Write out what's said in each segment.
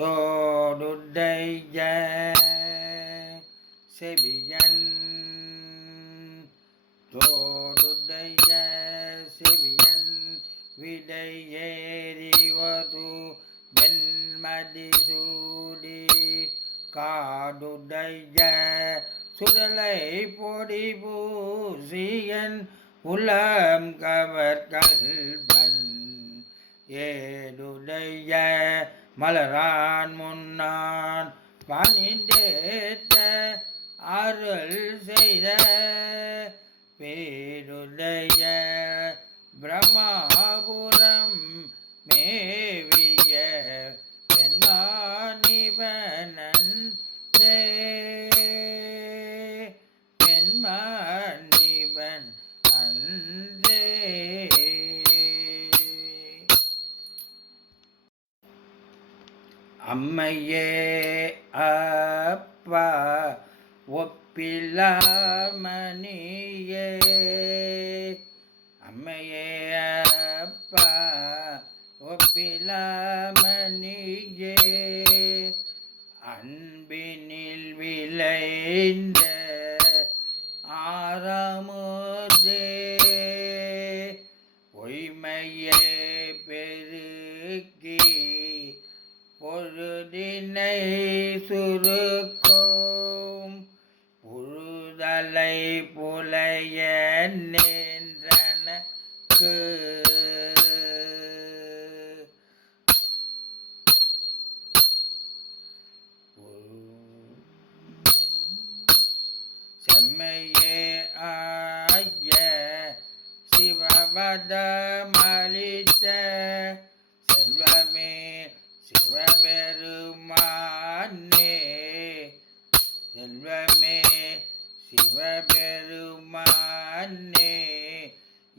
தோடுடைய செவியன் தோடுடைய செவியன் விடையேறிவது வெண்மதி சூடி காடுடைய சுடலை பொடி பூசியன் உலம் கவர்கள்பன் ஏடுடைய மலரான் முன்னான் பணிந்தேத்த அருள் செய்த பேருடைய பிரம்மாபுரம் மேவிய பெண்மானிவனன் பெண்மானிவன் அன்றே. அம்மையே அப்பா ஒப்பிலாமணியே அம்மையே அப்பா ஒப்பிலாமணியே அன்பினில் விளைந்த ஆரமுதே பொய்மையே பெருக்கி பொழுதினை சுருக்கும் புழுதலை புலைய நின்றனக்கு செம்மையே ஆய சிவபதமளித்த செல்வமே சிவபெருமானே செல்வமே சிவபெருமானே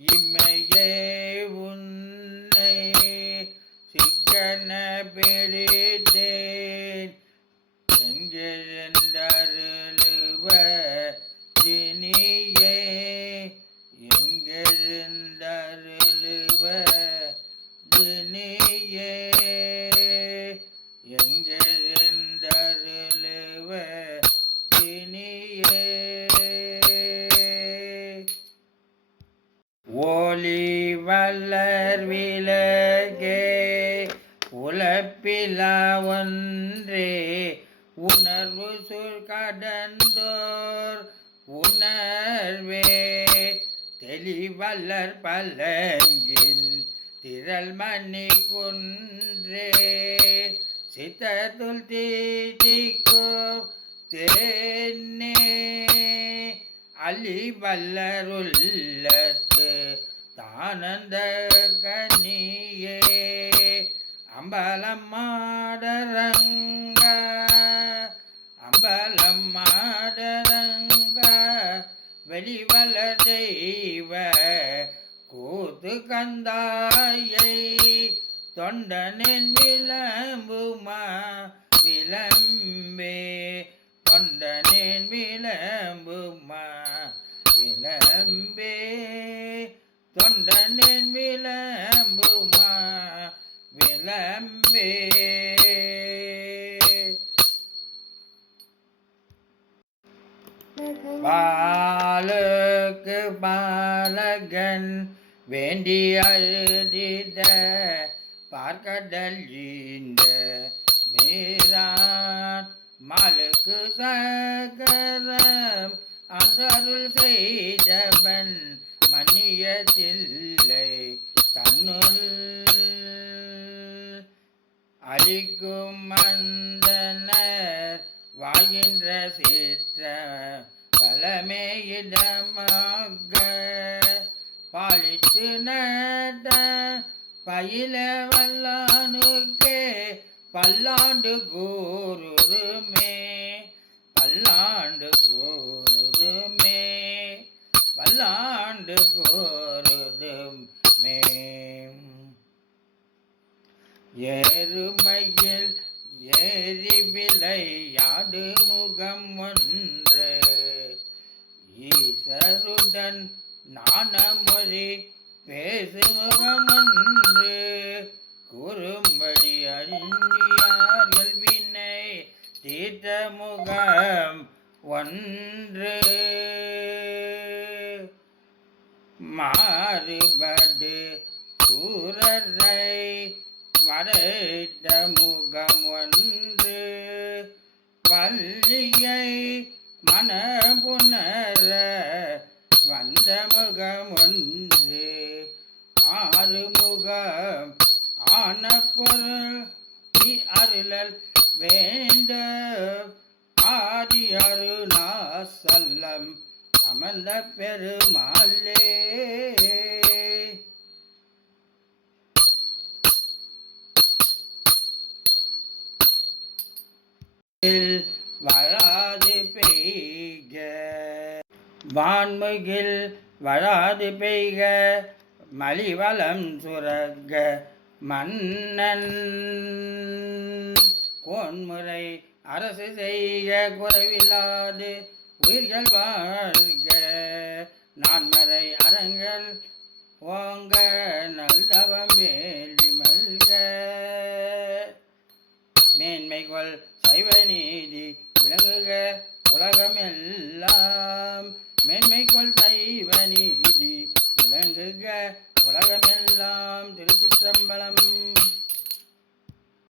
இம்மையே உன்னை சிக்கன பிடித்தேன் எங்கிருந்தருளுவ தினியே எங்கிருந்தருளுவ தினியே எங்கிருந்தருளுவ தினியே ஒளி வளர் விலகே உலப்பிலா ஒன்றே உணர்வு சொல் கடந்தோர் உணர்வே தெளிவல்லர் பலங்கின் திரள் மணி குன்றே சித்தத்துள் தீட்டிக்கோ தேனே அலி வல்லருள்ளத்து தானந்த கனியே அம்பலம் மாடரங்க அம்பலம் மாடரங்க வெளிவளர் தெய்வ கூத்து கந்தாயை தொண்டனின் விளம்புமா விளம்பே தொண்டனின் விளம்புமா விளம்பே தொண்டனின் விளம்புமா விளம்பே. பாலுக்கு பாலகன் வேண்டி அழுதிட பார்க்கடல் ஈந்த மீரான் மாலுக்கு சகரம் அருள் செய்தவன் மன்னியதில்லை தன்னுள் அளிக்கும் மந்தனர் வாழ்கின்ற சீற்ற பலமே இடமாக பாலித்து நட பயில வல்லானுக்கே பல்லாண்டு கூறுதுமே பல்லாண்டு கூறுதுமே பல்லாண்டு கூறுதுமே. ஏறுமையில் ஏறி விளையாடு முகம் ஒன்று ஈசருடன் நாணமொழி பேசு முகம் ஒன்று கூறும்படி அறிஞார்கள் சீற்றமுகம் ஒன்று மாறுபடு சூரரை வரைத்த முகம் ஒன்று வள்ளியை மனபுணர வந்த முகம் ஒன்று ஆறுமுகம் ஆன பொருள் நீ அருளல் வேண்ட ஆதி அருணாசலம் அமர்ந்த பெருமாளே. வராது பெய்க வான்முகில் வராது பெய்க மலிவளம் சுரக்க மன்னன் கோன்முறை அரசு செய்க குறைவில்லாது உயிர்கள் வாழ்க நான்மறை அறங்கள் ஓங்க நல்தவம் வேள்வி மல்க மேன்மைகொள் சைவ நீதி விளங்குக உலகமெல்லாம் மேன்மைகொள் சைவ நீதி விளங்குக உலகமெல்லாம். திருச்சிற்றம்பலம்.